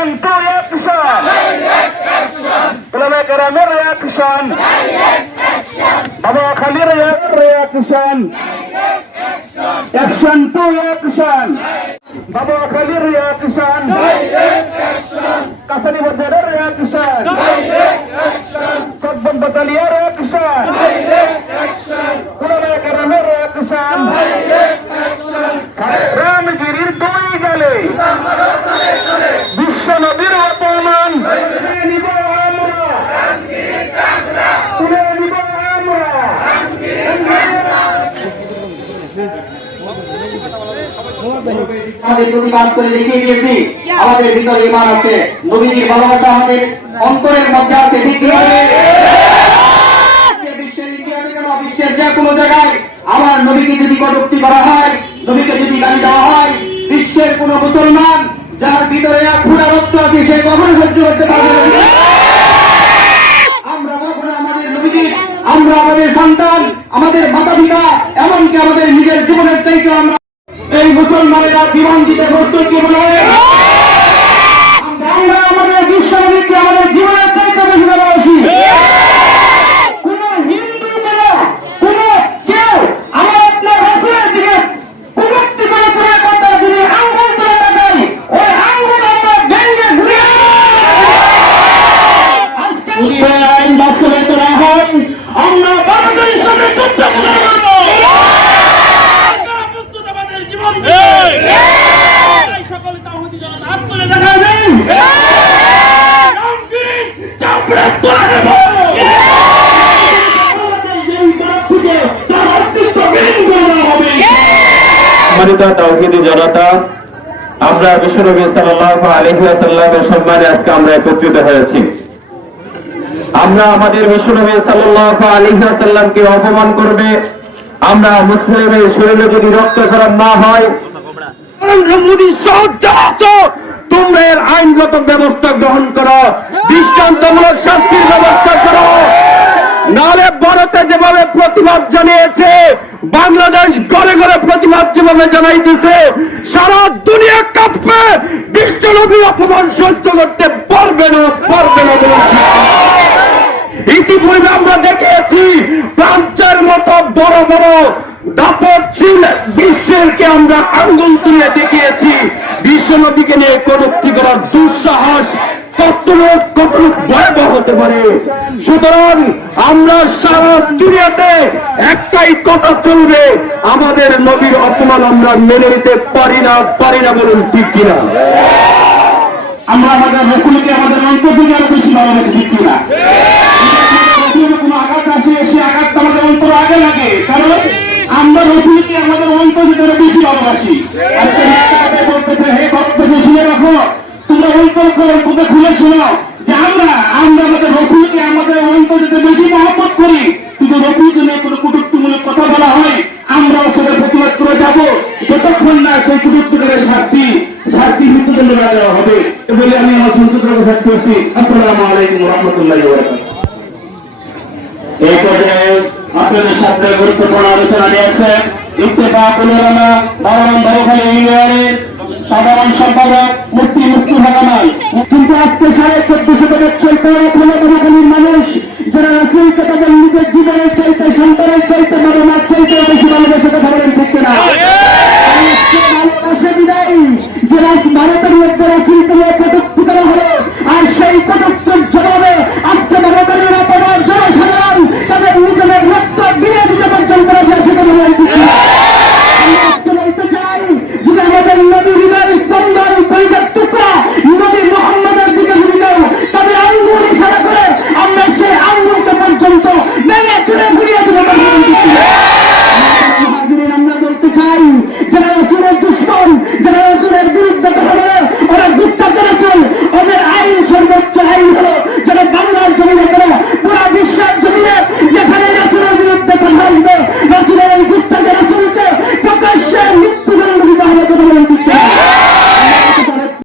Action to action, উলামায়ে কেরামের action, বাবা খালির action, action to action, বাবা খালির অ্যাকশন, কাসানি বাজারের অ্যাকশন, কদম বাতালিয়ার অ্যাকশন, উলামায়ে কেরামের অ্যাকশন, রামগিরির দুই গেলে বিশ্ব নবীর অপমান তুলে নিব আমরা, তুলে নিব আমরা। আমাদের প্রতিবাদ করে দেখিয়ে দিয়েছি আমাদের ভিতরে ঈমান আছে, নবীজির ভালোবাসা আমাদের অন্তরের মধ্যে আছে। ঠিক বিশ্বের ইতিহাসে কেন বিশ্বের যে কোনো জায়গায় আমার নবীকে যদি কটূক্তি করা হয়, নবীকে যদি গালি দেওয়া হয়, বিশ্বের কোন মুসলমান যার ভিতরে এক ফোঁটা রক্ত আছে সে কখনো সহ্য করতে পারবে না। আমরা কখনো আমাদের নবীজির, আমরা আমাদের সন্তান, আমাদের মাতা পিতা, এমনকি আমাদের নিজের জীবনের চাইতে আমরা এই মুসলমানেরা জীবন দিতে প্রস্তুত কি বলে আমরা আমাদের বিশ্বনবীকে আমাদের জীবনের চাইতে বেশি ভালোবাসি। কোন হিন্দু কোন কেউ আমার আপনার রাসূলের দিকে কটূক্তি করে করে কথা যদি আঙ্গুল তুলে দেখাই, ওই আঙ্গুল আমরা ভেঙে ঘুরে আজকে আইন বাস্তবায়িত না হয় আমরা বাংলাদেশের সাথে যুদ্ধ করব। সম্মানিত তাওহীদি জনতা, আমরা বিশ্বনবী সাল্লাল্লাহু আলাইহি ওয়াসাল্লামের সম্মানে আজকে আমরা একত্রিত হয়েছি। আমরা আমাদের বিশ্বনবী সাল্লাল্লাহু আলাইহি ওয়াসাল্লামকে অপমান করবে, আমরা মুসলিমের শরীরে যদি রক্তক্ষরণ না হয়, তোমরা এর আইনগত ব্যবস্থা গ্রহণ করো, দৃষ্টান্তমূলক শাস্তির ব্যবস্থা করো। নালে ভারতে যেভাবে প্রতিবাদ জানিয়েছে, বাংলাদেশ ঘরে ঘরে প্রতিবাদ যেভাবে জানাইতেছে, সারা দুনিয়া কাঁপবে। বিশ্বনবীর অপমান সহ্য করতে পারবে না, পারবে না। ইতিপূর্বে আমরা দেখেছি ফ্রান্সের মতো বড় বড় দাপটশীল বিশ্বেরকে আমরা আঙ্গুল তুলে দেখিয়েছি। বিশ্বনবীকে নিয়ে কটূক্তি করার দুঃসাহস কতটুকু ভয়াবহ হতে পারে। সুতরাং আমরা সারা দুনিয়াতে একটাই কথা চলবে, আমাদের নবীর অপমান আমরা মেনে নিতে পারি না, বলুন ঠিক কিনা? আমরা আমাদের রসুলকে আমাদের অন্তর থেকে আরো বেশি ভালোবাসি, ঠিক কিনা? কোনো আঘাত আসে, সে আঘাত আমাদের অন্তর আগে লাগে, কারণ আমরা রসুলকে আমাদের অন্তর থেকে আরো বেশি ভালোবাসি। আজকে বলতেছে, হে ভক্তকে শুনে রাখো, তোমরা অন্তর খুলে শোনো যে আমরা আমাদের রসুলকে আমাদের অন্তর থেকে বেশি মহব্বত করি, কিন্তু রসুলকে নিয়ে কোনো কটূক্তিমূলক কথা বলা হয় আমরাও সেটা প্রতিবাদ করে যাবো, যতক্ষণ না সেই কটূক্তিকারের শাস্তি মৃত্যুদণ্ড না দেওয়া হবে। বলে আমি আমার সন্তোষকে শেষ করছি। আসসালামু আলাইকুম ওয়া রাহমাতুল্লাহি ওয়া বারাকাতুহু। এই পর্যায়ে আপনাদের সাথে গুরুত্বপূর্ণ আলোচনা নিয়েছে ইত্তেফাকুল উলামা বাউরান বাউখালী ইউনিয়নের সাধারণ সম্পাদক মুফতি মুস্তাফা কামাল। কিন্তু আজকে 1450 বছর পরে খোলা বাউখালীর